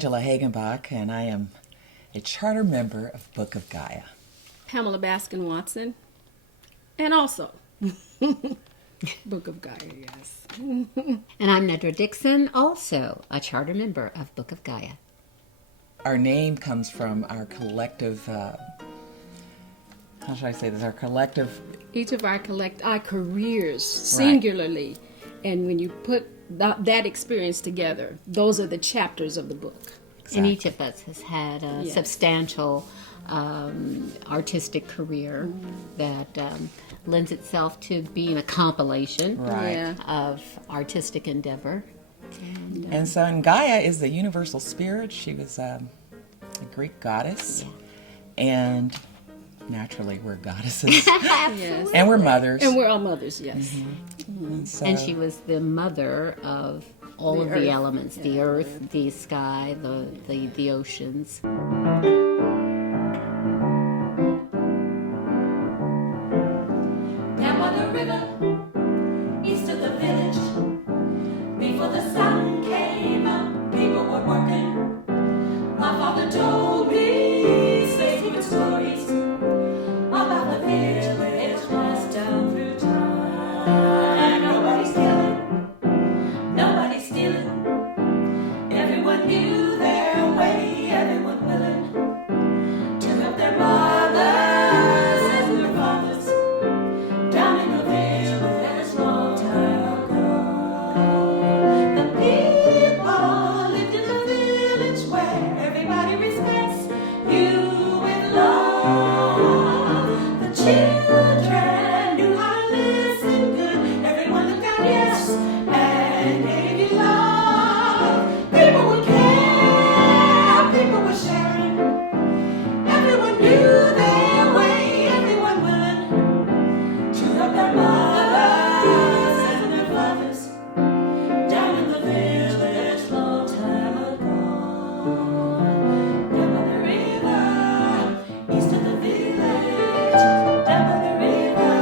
Angela Hagenbach, and I am a charter member of Book of Gaia. Pamela Baskin-Watson, and also Book of Gaia, yes. And I'm Nedra Dixon, also a charter member of Book of Gaia. Our name comes from our collective, how should I say this, our collective... Each of our careers, singularly, and when you put that experience together, those are the chapters of the book. Exactly. And each of us has had a substantial artistic career that lends itself to being a compilation of artistic endeavor. And so in Gaia is the universal spirit. She was a Greek goddess. Yeah. And naturally we're goddesses. Yes. And we're mothers. And we're all mothers, yes. Mm-hmm. Mm-hmm. And she was the mother of all of the elements, the earth, the sky, the oceans. Down by the river, east of the village, before the sun came up, people were working. My father told me sacred stories about the village passed down through time. Nobody's stealing, everyone knew their way, everyone willing to help their mothers and their fathers down in the village long time ago. The people lived in a village where everybody respects you with love. The children knew how to listen good. Everyone looked out, yes, and gave you love. People would care, people were sharing. Everyone knew their way, everyone willing to help their mothers and their fathers down in the village long time ago. Down by the river, east of the village. Down by the river,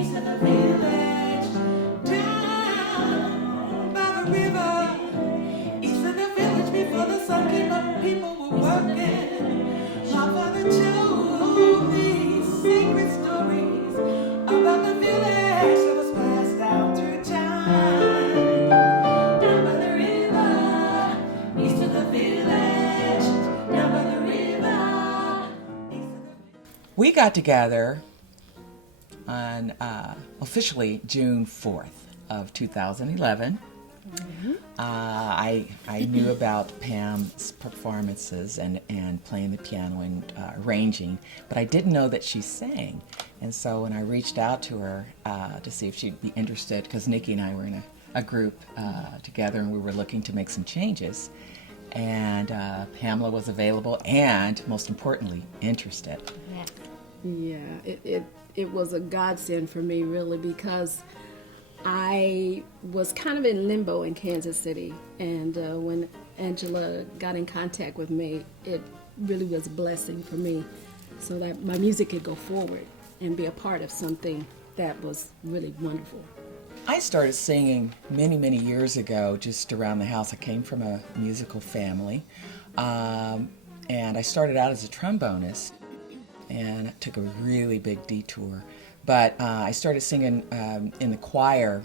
east of the village. Down by the river, east of the village. Before the sun came up, people were working. My father told me secret stories about the village that was passed down through time. Down by the river, east of the village. Down by the river, east of the village. We got together on officially June 4th of 2011. I knew about Pam's performances and playing the piano and arranging, but I didn't know that she sang. And so when I reached out to her to see if she'd be interested, because Nikki and I were in a group together and we were looking to make some changes, and Pamela was available and, most importantly, interested. Yeah, it was a godsend for me, really, because I was kind of in limbo in Kansas City, and when Angela got in contact with me, it really was a blessing for me, so that my music could go forward and be a part of something that was really wonderful. I started singing many, many years ago, just around the house. I came from a musical family, and I started out as a trombonist, and it took a really big detour. But I started singing in the choir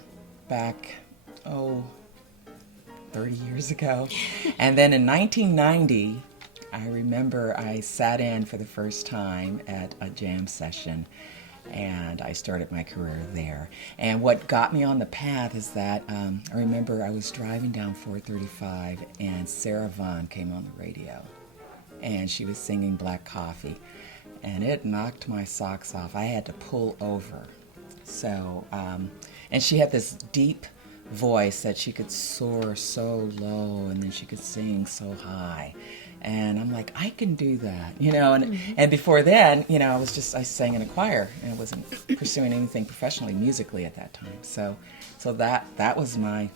back, 30 years ago. And then in 1990, I remember I sat in for the first time at a jam session, and I started my career there. And what got me on the path is that I remember I was driving down 435, and Sarah Vaughan came on the radio, and she was singing Black Coffee. And it knocked my socks off. I had to pull over. So, and she had this deep voice that she could soar so low, and then she could sing so high. And I'm like, I can do that, and before then, I sang in a choir, and I wasn't pursuing anything professionally, musically at that time. So that was my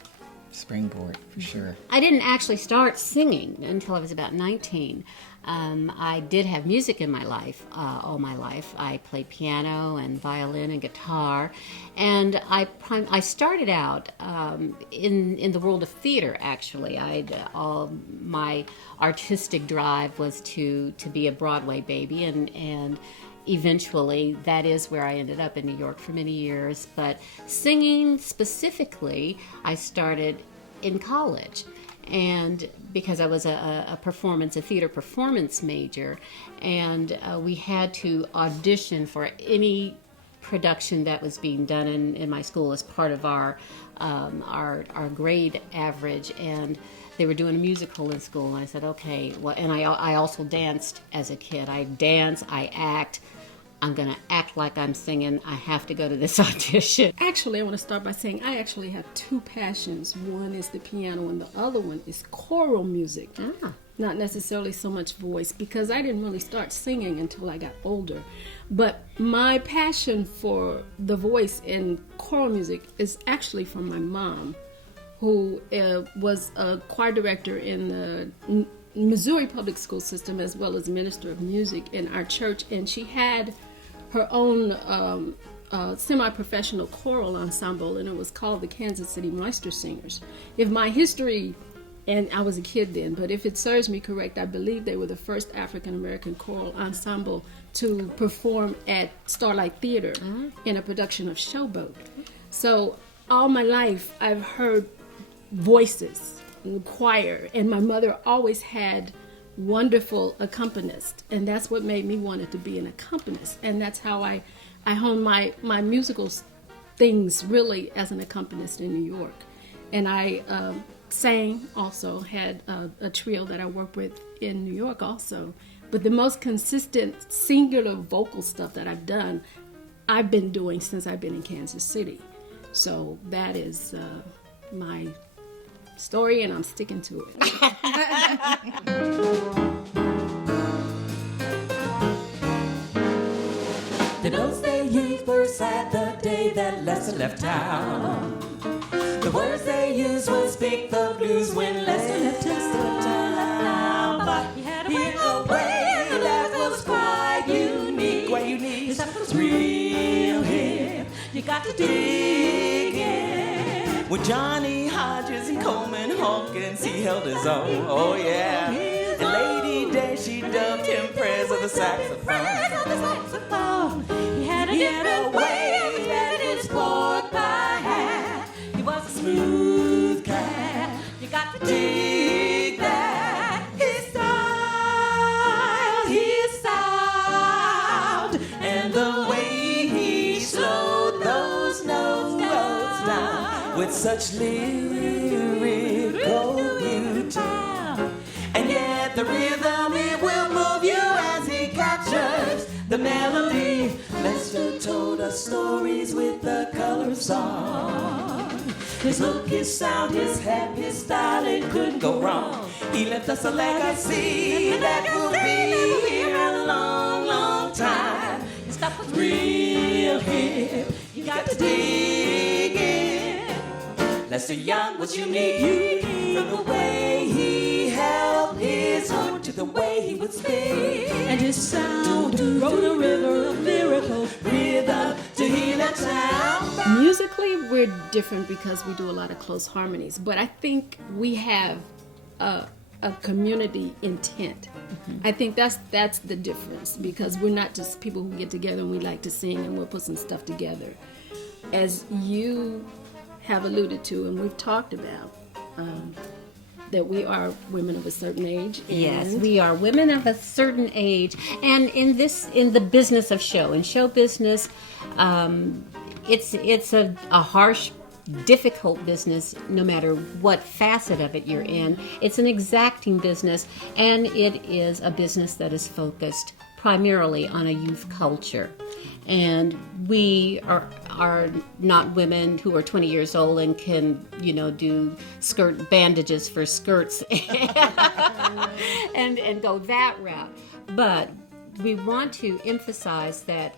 springboard for sure. I didn't actually start singing until I was about 19. I did have music in my life, all my life. I played piano and violin and guitar, and I started out in the world of theater. Actually, my artistic drive was to be a Broadway baby, and eventually that is where I ended up in New York for many years. But singing specifically, I started in college. And because I was a theater performance major, and we had to audition for any production that was being done in my school as part of our grade average, and they were doing a musical in school, and I said, okay, well, and I also danced as a kid. I dance, I act. I'm going to act like I'm singing. I have to go to this audition. Actually, I want to start by saying I actually have two passions. One is the piano and the other one is choral music. Not necessarily so much voice, because I didn't really start singing until I got older. But my passion for the voice in choral music is actually from my mom, who was a choir director in the Missouri public school system as well as minister of music in our church, and she had her own semi-professional choral ensemble, and it was called the Kansas City Meister Singers. If my history, and I was a kid then, but if it serves me correct, I believe they were the first African-American choral ensemble to perform at Starlight Theater in a production of Showboat. So all my life I've heard voices in the choir, and my mother always had wonderful accompanists, and that's what made me want to be an accompanist, and that's how I honed my musical things really as an accompanist in New York. And I sang also, had a trio that I worked with in New York also, but the most consistent singular vocal stuff that I've been doing since I've been in Kansas City. So that is my story, and I'm sticking to it. The notes they used were sad the day that Lester left town. The words they used was speak the blues when Lester left town. But he had a way that was quite unique. Quite unique. His stuff was real hip. You got to dig it. With Johnny Hodges and Coleman Hawkins, he held his own. Oh yeah. And Lady Day, she dubbed him Prayers of the Saxophone. He had a way of spreading his pork pie hat. He was a smooth cat. You got to dig that. His sound, and the way he slowed those notes down with such lyrical beauty. And yet the rhythm, it will move you as he captures the melody. Lester told us stories with the color of song. His look, his sound, his hair, his style, it couldn't go wrong. He left us a legacy that will be here a long, long time. His stuff was real hip. You got to dig it. Lester Young was unique, from the way he held his note to the way he would speak. And his sound rode a river of miracle rhythm to heal a town. Musically, we're different because we do a lot of close harmonies, but I think we have a community intent. I think that's the difference, because we're not just people who get together and we like to sing and we'll put some stuff together. As you have alluded to and we've talked about, that we are women of a certain age. Yes, we are women of a certain age, and in the business of show business, it's a harsh, difficult business. No matter what facet of it you're in, it's an exacting business, and it is a business that is focused primarily on a youth culture. And we are not women who are 20 years old and can, do skirt bandages for skirts and go that route. But we want to emphasize that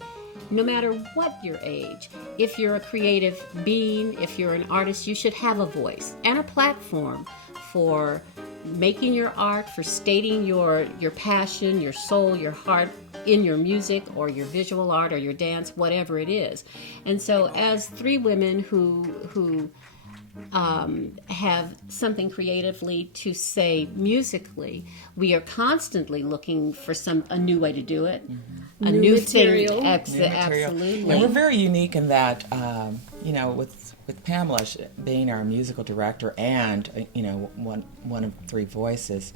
no matter what your age, if you're a creative being, if you're an artist, you should have a voice and a platform for making your art, for stating your passion, your soul, your heart in your music or your visual art or your dance, whatever it is. And so as three women who have something creatively to say musically, we are constantly looking for a new way to do it, a new material. thing. New material. Absolutely. And we're very unique in that, with Pamela being our musical director and, one of three voices,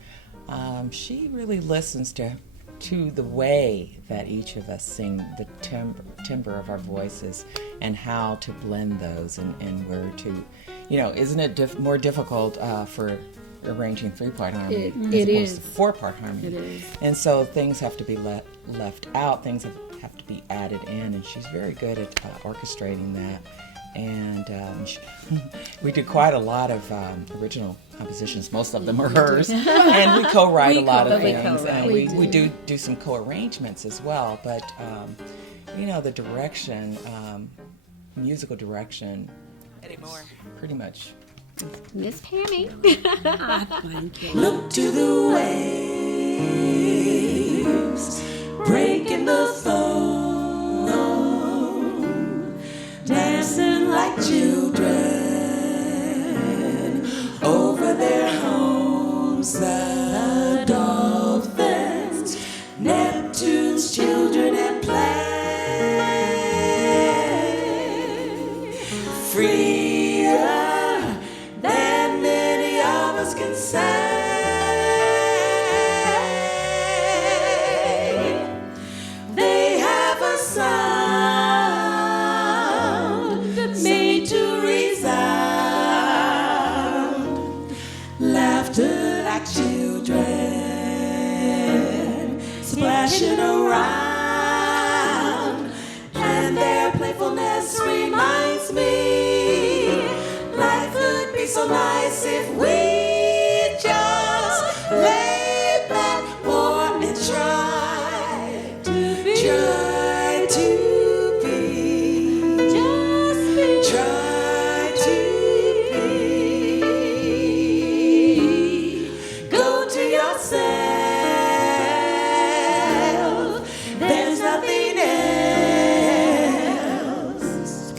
she really listens to the way that each of us sing, the timbre of our voices, and how to blend those and where to, isn't it more difficult for arranging 3-part harmony It as is. opposed to 4-part harmony? It is. And so things have to be left out, things have to be added in, and she's very good at orchestrating that. And we did quite a lot of original compositions. Most of them are hers. And we co-write a lot of things. And we do some co-arrangements as well. But, the direction, musical direction, pretty much. Miss Pammy. Thank you. Look to the waves, breaking the foam, dancing like children over their homes. The dolphins, Neptune's children at play, freer than many of us can say. They have a sound made to resound, laughter like children splashing around, and their playfulness reminds me life could be so nice if we just lay back more and try to be, try to be, just be, try to be. Go to yourself, there's nothing else.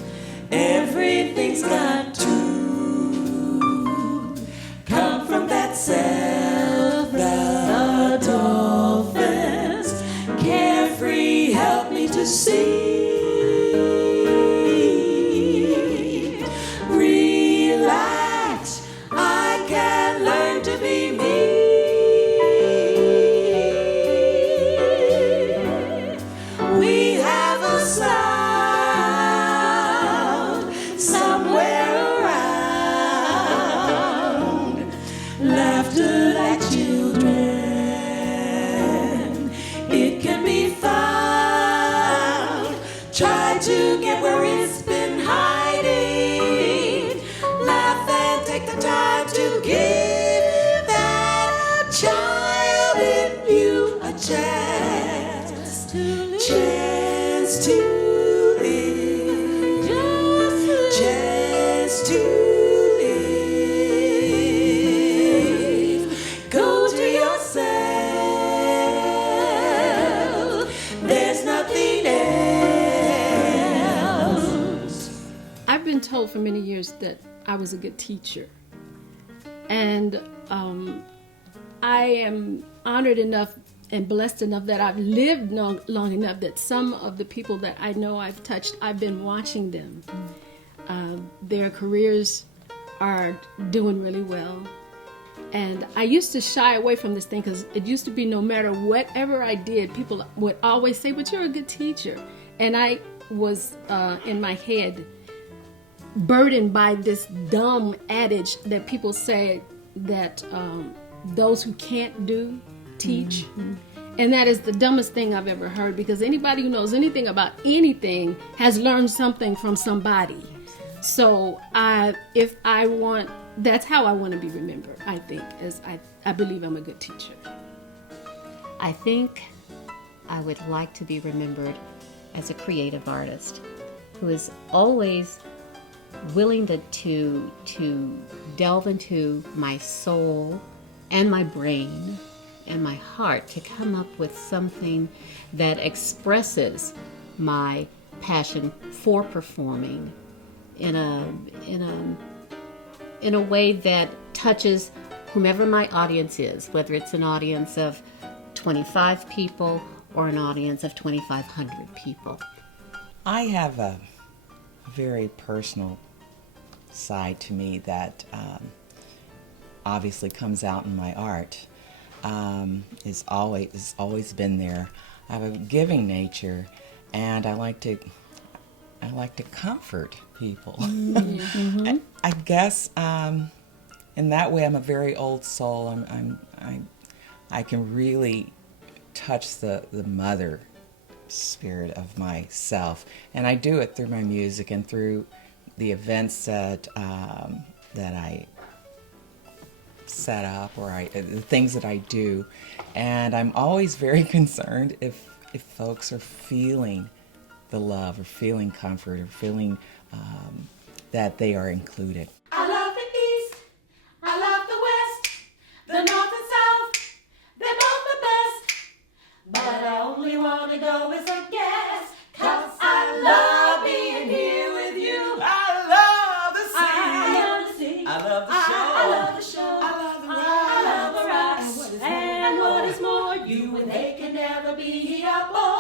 Everything's got to come from that self. The dolphins, carefree, help me to see. Relax, I can learn to be me. We have a sound somewhere around, laughter like children. It can be found. Try to get where it's been hiding. Laugh and take the time to give that child in you a chance to live. Chance to live. Chance to live. Go to yourself. There's nothing else. I've been told for many years that I was a good teacher. And I am honored enough and blessed enough that I've lived long enough that some of the people that I know I've touched, I've been watching them. Their careers are doing really well. And I used to shy away from this thing because it used to be no matter whatever I did, people would always say, but you're a good teacher. And I was, in my head, burdened by this dumb adage that people say that those who can't do, teach. And that is the dumbest thing I've ever heard, because anybody who knows anything about anything has learned something from somebody. So that's how I want to be remembered, I think, as I believe I'm a good teacher. I think I would like to be remembered as a creative artist who is always willing to delve into my soul and my brain and my heart to come up with something that expresses my passion for performing in a way that touches whomever my audience is, whether it's an audience of 25 people or an audience of 2,500 people. I have a very personal side to me that obviously comes out in my art. It's always been there. I have a giving nature, and I like to comfort people. Mm-hmm. I guess in that way, I'm a very old soul. I can really touch the mother spirit of myself, and I do it through my music and through the events that I set up, or the things that I do. And I'm always very concerned if folks are feeling the love, or feeling comfort, or feeling that they are included. I love the East, I love the West, the North and South, they're both the best. But I only want to go as a guest, 'cause I love being here with you. I love the sea. I love the sea. I love the show. I love the show. I love the I love the rocks. rocks. And what is more, you and they can never be apart.